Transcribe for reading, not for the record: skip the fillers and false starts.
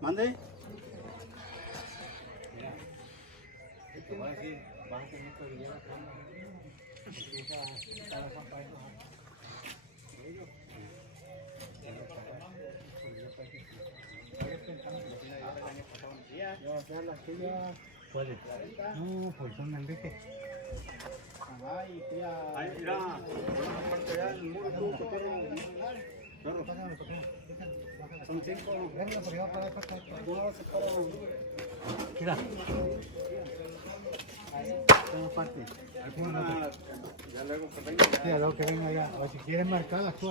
¿Mande? Te voy a decir, vas a tener que brillar la cámara. Porque esa la zapa ahí, ¿no? Puede. No, pues son Enrique. Ahí, mira, una parte allá del muro, tú, perro. Son 5. Venga, porque va a parar para acá. No, se para. Mira. Esta parte. Ya luego que venga. Sí, a lo que venga ya. O si quieres marcarlas tú.